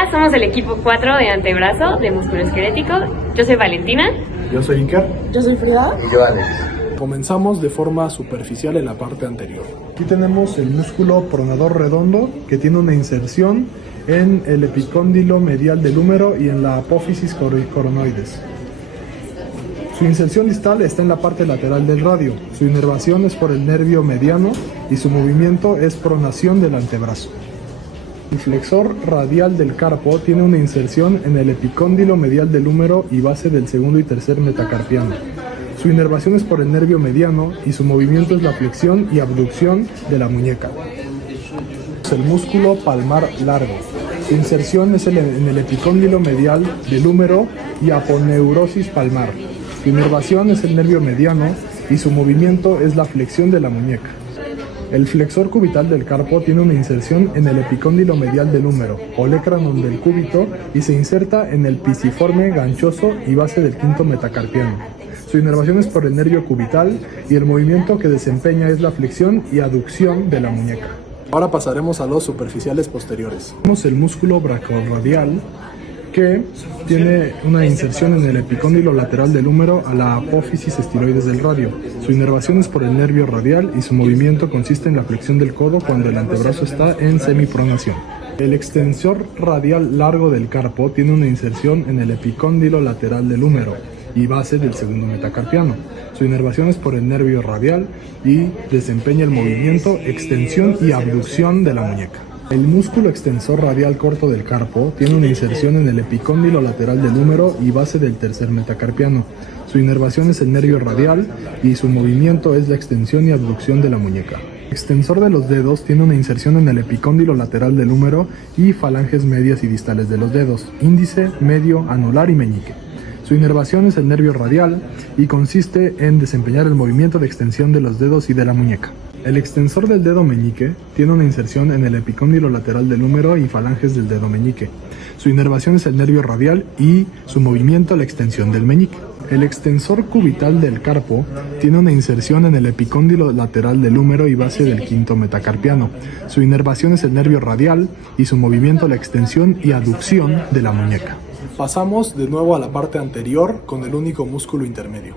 Hola, somos el equipo 4 de antebrazo de músculo esquelético. Yo soy Valentina. Yo soy Iker. Yo soy Frida. Y yo Alex. Comenzamos de forma superficial en la parte anterior. Aquí tenemos el músculo pronador redondo que tiene una inserción en el epicóndilo medial del húmero y en la apófisis coronoides. Su inserción distal está en la parte lateral del radio. Su inervación es por el nervio mediano y su movimiento es pronación del antebrazo. El flexor radial del carpo tiene una inserción en el epicóndilo medial del húmero y base del segundo y tercer metacarpiano. Su inervación es por el nervio mediano y su movimiento es la flexión y abducción de la muñeca. El músculo palmar largo. Su inserción es en el epicóndilo medial del húmero y aponeurosis palmar. Su inervación es el nervio mediano y su movimiento es la flexión de la muñeca. El flexor cubital del carpo tiene una inserción en el epicóndilo medial del húmero, olecranon del cúbito, y se inserta en el pisiforme ganchoso y base del quinto metacarpiano. Su inervación es por el nervio cubital y el movimiento que desempeña es la flexión y aducción de la muñeca. Ahora pasaremos a los superficiales posteriores. Tenemos el músculo brachiorradial, que tiene una inserción en el epicóndilo lateral del húmero a la apófisis estiloides del radio. Su inervación es por el nervio radial y su movimiento consiste en la flexión del codo cuando el antebrazo está en semipronación. El extensor radial largo del carpo tiene una inserción en el epicóndilo lateral del húmero y base del segundo metacarpiano. Su inervación es por el nervio radial y desempeña el movimiento, extensión y abducción de la muñeca. El músculo extensor radial corto del carpo tiene una inserción en el epicóndilo lateral del húmero y base del tercer metacarpiano. Su inervación es el nervio radial y su movimiento es la extensión y abducción de la muñeca. El extensor de los dedos tiene una inserción en el epicóndilo lateral del húmero y falanges medias y distales de los dedos, índice, medio, anular y meñique. Su inervación es el nervio radial y consiste en desempeñar el movimiento de extensión de los dedos y de la muñeca. El extensor del dedo meñique tiene una inserción en el epicóndilo lateral del húmero y falanges del dedo meñique. Su inervación es el nervio radial y su movimiento la extensión del meñique. El extensor cubital del carpo tiene una inserción en el epicóndilo lateral del húmero y base del quinto metacarpiano. Su inervación es el nervio radial y su movimiento la extensión y aducción de la muñeca. Pasamos de nuevo a la parte anterior con el único músculo intermedio.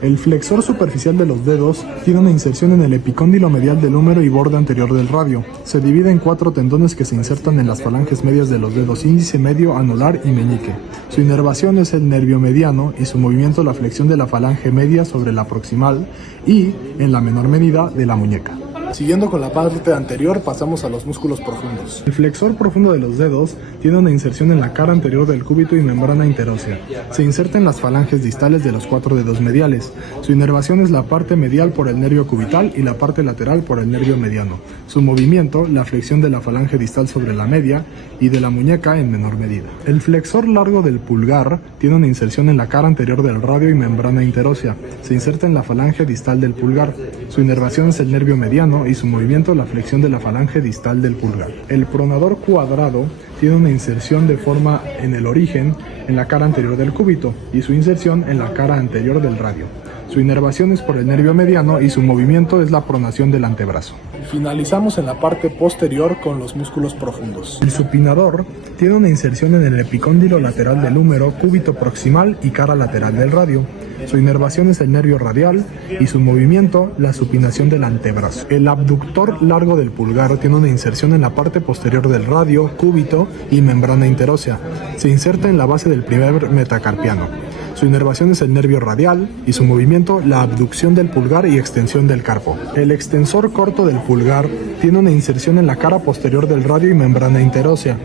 El flexor superficial de los dedos tiene una inserción en el epicóndilo medial del húmero y borde anterior del radio. Se divide en 4 tendones que se insertan en las falanges medias de los dedos índice, medio, anular y meñique. Su inervación es el nervio mediano y su movimiento la flexión de la falange media sobre la proximal y, en la menor medida, de la muñeca. Siguiendo con la parte anterior, pasamos a los músculos profundos. El flexor profundo de los dedos tiene una inserción en la cara anterior del cúbito y membrana interósea. Se inserta en las falanges distales de los 4 dedos mediales. Su inervación es la parte medial por el nervio cubital y la parte lateral por el nervio mediano. Su movimiento, la flexión de la falange distal sobre la media y de la muñeca en menor medida. El flexor largo del pulgar tiene una inserción en la cara anterior del radio y membrana interósea. Se inserta en la falange distal del pulgar. Su inervación es el nervio mediano y su movimiento la flexión de la falange distal del pulgar. El pronador cuadrado tiene una inserción de forma en el origen en la cara anterior del cúbito y su inserción en la cara anterior del radio. Su inervación es por el nervio mediano y su movimiento es la pronación del antebrazo. Finalizamos en la parte posterior con los músculos profundos. El supinador tiene una inserción en el epicóndilo lateral del húmero, cúbito proximal y cara lateral del radio. Su inervación es el nervio radial y su movimiento la supinación del antebrazo. El abductor largo del pulgar tiene una inserción en la parte posterior del radio, cúbito y membrana interósea. Se inserta en la base del primer metacarpiano. Su inervación es el nervio radial y su movimiento la abducción del pulgar y extensión del carpo. El extensor corto del pulgar tiene una inserción en la cara posterior del radio y membrana interósea.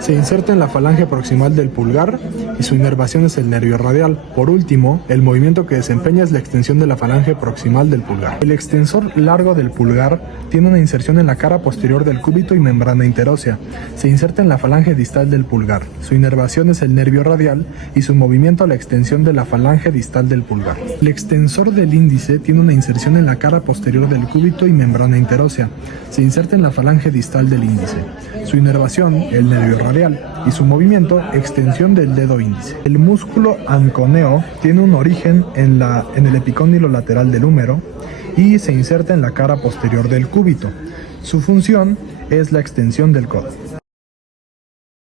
Se inserta en la falange proximal del pulgar y su inervación es el nervio radial. Por último, el movimiento que desempeña es la extensión de la falange proximal del pulgar. El extensor largo del pulgar tiene una inserción en la cara posterior del cúbito y membrana interósea. Se inserta en la falange distal del pulgar. Su inervación es el nervio radial y su movimiento la extensión de la falange distal del pulgar. El extensor del índice tiene una inserción en la cara posterior del cúbito y membrana interósea. Se inserta en la falange distal del índice. Su inervación, el nervio radial, y su movimiento, extensión del dedo índice. El músculo anconeo tiene un origen en el epicóndilo lateral del húmero y se inserta en la cara posterior del cúbito. Su función es la extensión del codo.